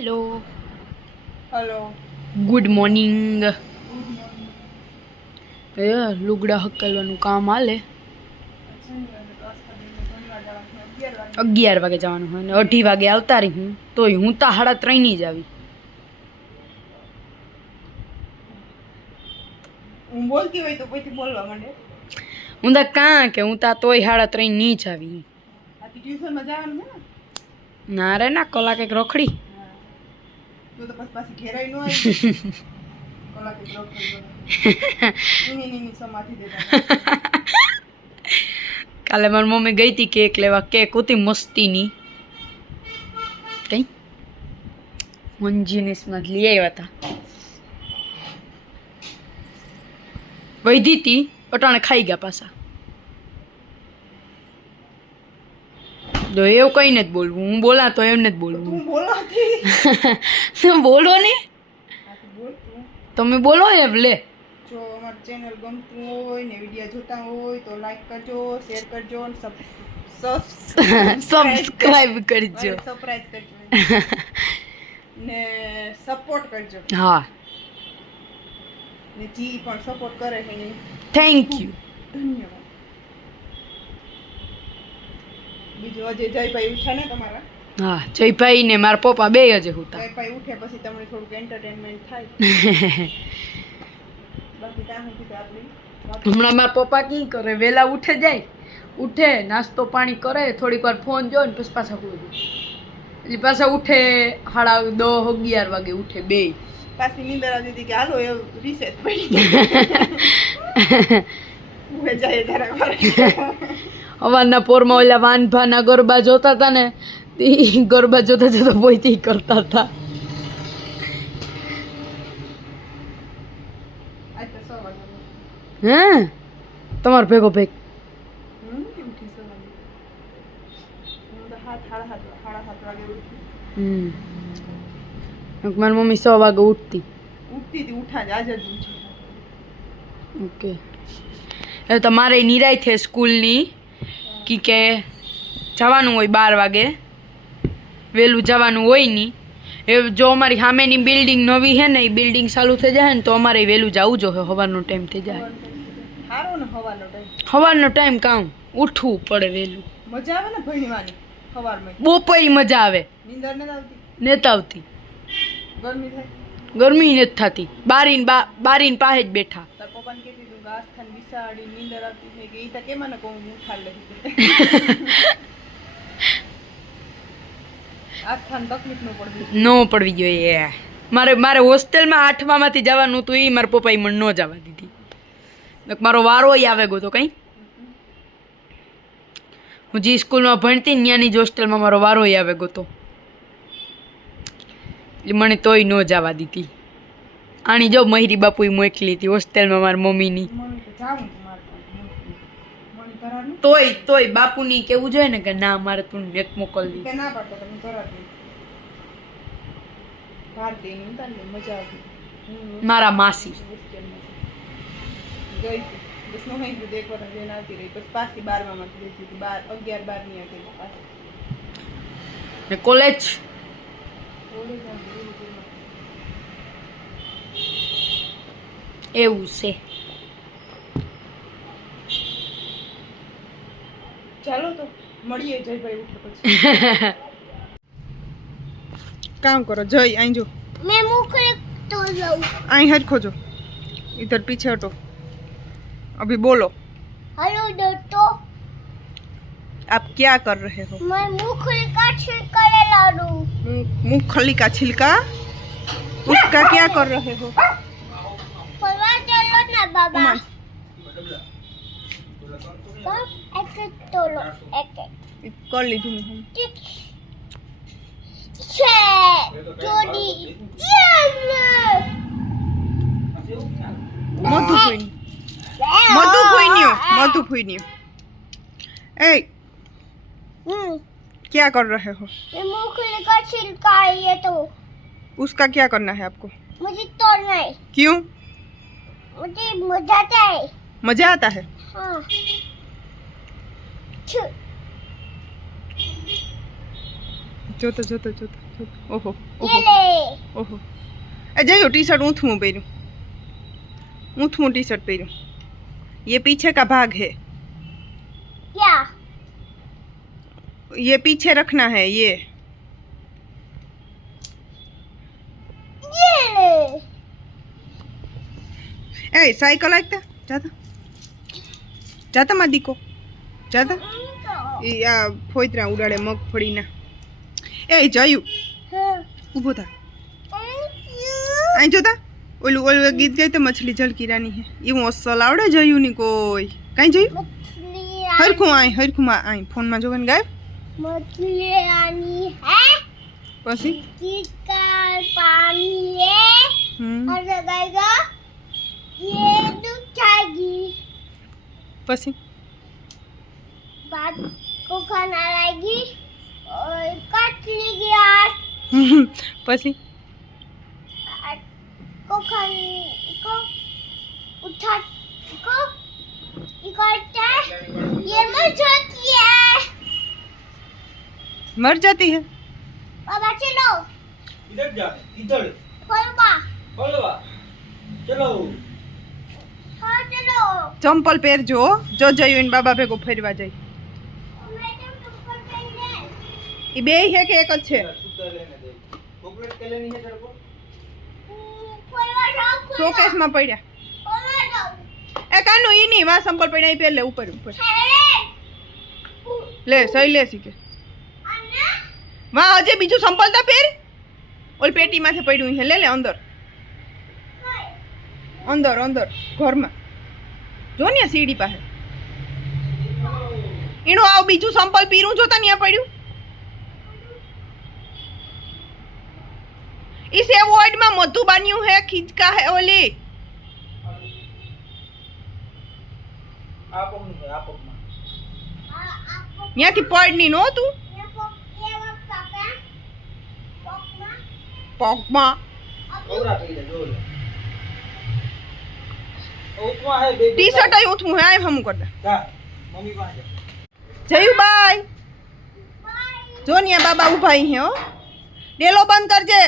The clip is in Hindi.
હેલો હલો ગુડ મોર્નિંગ એ લુગડા હકલવાનું કામ હાલે અગિયાર વાગે જવાનું હોય ને અઢી વાગે આવતા રહી હું તોય હું તો સાડા ત્રણની જ આવી હું બોલતી હોય તો પછી બોલવા માંડે હું તો કાં કે હું તા તોય સાડા ત્રણની જ આવી આથી ટ્યુશનમાં જવાનું છે ને ના રે ના કલાક એક રખડી તો તો પછી પાછી ઘેરાઈ ન આવી કલાકે બ્લોક કરી દો નીની નીની સમાધિ દેતા કાલે મારી મમ્મી ગઈ હતી કેક લેવા કેક હતી મસ્તીની કઈ મંજીનિસમાં લઈ આવ્યા હતા વૈધી હતી અટાણે ખાઈ ગયા પાછા જો એવું કઈ નથી બોલવું. હું બોલા તો એમને જ બોલવું. તું બોલો ને. તું તમે બોલો એમ લે. જો અમારું ચેનલ ગમતું હોય ને વીડિયો જોતા હોય તો લાઈક કરજો શેર કરજો ને સબસ્ક્રાઈબ કરજો. સરપ્રાઈઝ કરજો. ને સપોર્ટ કરજો. હા. ને જી પણ સપોર્ટ કરે છે થેન્ક યુ ધન્યવાદ. બીજું અજય જયભાઈ ઉઠ્યા ને તમારા હા જયભાઈ ને મારા પપ્પા બે જ હતા જયભાઈ ઉઠે પછી તમને થોડુંક એન્ટરટેનમેન્ટ થાય બાકી ત્યાં સુધી તો આપણી વાત હમણાં મારા પપ્પા કી કરે વહેલા ઉઠે જાય ઉઠે નાસ્તો પાણી કરે થોડીક વાર ફોન જોઈ ને પછી પાછા કોઈ એટલે પાછા ઉઠે સાડા દસ અગિયાર વાગે ઉઠે બે પાછી નીંદર આવતી હતી કે હાલો એવું રિસેસ પડી ઉભે જાય જરા અવારના પોરમાં ઓલા વાનભાના ગરબા જોતા હતા ને એ ગરબા જોતા જોતા પોઈથી કરતા હતા હે? તમારો ભેગો ભેગ. મારી મમ્મી સો વાગે ઉઠતી. ઉઠતી ઉઠા આજે જ ઓકે તમારે નિરાય છે સ્કૂલની. કી કે જવાનું હોય બાર વાગે. વહેલું જવાનું હોય નહીં એ જો અમારી સામેની બિલ્ડિંગ નવી છે ને એ બિલ્ડિંગ ચાલુ થઈ જાય ને તો અમારે વહેલું જવું જોઈએ સવારનો ટાઈમ થઈ જાય. સારો ને હવાનો ટાઈમ સવારનો ટાઈમ કામ? ઉઠવું પડે વહેલું મજા આવે ને ભણવાની? સવારમાં બપોરી મજા આવે. નીંદર નથી આવતી? નેતા આવતી. ગરમી થાય. ગરમી નથી થતી. બારીન બારીન પાસે જ બેઠા. નો પડવી. જોઈએ. મારે મારે હોસ્ટેલમાં આઠમામાંથી જવાનું હતું એ મારા પપ્પાએ મને ન જવા દીધી. મારો વારો આવે ગયો તો કંઈ. હું જે સ્કૂલમાં ભણતી ત્યાંની જ હોસ્ટેલમાં મારો વારો આવે ગયો મને તોય ન જવા દીધી. આણી જો મહિરી બાપુએ મોકલી હતી હોસ્ટેલમાં મારી મમ્મીની. તોય તોય બાપુની કેવું જોઈએ ને કે ના મારે તું નેટ મોકલવી મારા માસી. રહી. બસ પાછી બારમામાં જતી બાર અગિયાર બારની હતી. ને કોલેજ એવું છે ચાલો તો મળીએ જયભાઈ ઉઠે પછી કામ કરો જય અહીં જો मैं मुख तो जाऊँ અહીં હરખો જો इधर पीछे हटो अभी बोलो हेलो दोस्तों आप क्या कर रहे हो मैं मुख का छिलका ले ला दूँ मूंगफली का छिलका उसका क्या कर रहे हो फलवा चलो ना बाबा उमर, कब एक एक तोलो एक एक कर लीधું હું टिक छे चोरी મોઢું ફૂઈ મોઢું ફૂઈન્યું મોઢું ફૂઈન્યું ए हम्म हम्म। क्या कर रहे हो? छिलका है ये तो। उसका क्या करना है आपको? मुझे तोड़ना है। क्यों? मुझे मज़ा आता है। मज़ा आता है? हाँ। જોતો જોતો જોતો ઓહો ओहो એ જયો ટી શર્ટ ઊંથું પહેર્યું ઊંથું ટી શर्ट પહેર્યું ये पीछे का भाग है। ये पीछे रखना है ये ये ले ए साइकिल आइता जाता જાતા માં દીકો જાતા એ આ ફોઈતરા ઉડાડે મગફળીના એ જયું ઊભો થા અહીં જોતા ઓલું ઓલું એક ગીત ગાય તો મછલી જલકી રાની હે એવું અસલ આવડે જયું ની કોઈ કાંઈ જયું मछली હરખું આય હરખું માં આય ફોનમાં જોઈને ગાય मछली आनी है कौसी का पानी है। हम्म। और लगाएगा। ये तो दूध खाएगी पसी। बात को खाना लाएगी और काट लेगी आज। पसी। को खान को उठा को इकट्ठा મર જાતી હે बाबा चलो इधर जा इधर खोलवा खोलवा चलो हाँ चलो ચંપલ પહેરજો હો. જો જયું એને બાબા ભેગો ફરવા જાય मैडम चप्पल पहने એ બે હે કે એક જ છે सूत्र लेने दे चॉकलेट के लेनी है तेरे को खोलवा जाओ खोलवा શોકેસમાં પડ્યા खोलवा जाओ એ કાનું ઈ નહીં વા સંપલ પડ્યા ઈ પહેર લે ઉપર ઉપર अरे લે સહી લે શીખે अन्ना વાહ હજી બીજું સંપલ તા પહેર ઓલ પેટીમાંથી પડ્યું છે લે લે અંદર અંદર અંદર ઘરમાં જો ને આ સીડી પાસે એનું આવ બીજું સંપલ પીરું જોતા ત્યાં પડ્યું इस अवॉर्ड में मधु बान्यू है खिचका है ओली आप अपने आप अपना आपको ત્યાંથી પડની નો પગમાં ટી શર્ટ અહીં ઉથમું હે એમ હમું કરતા. જયુ બાય. જો ને બાબા ઊભા હે હો. ડેલો બંધ કરજે.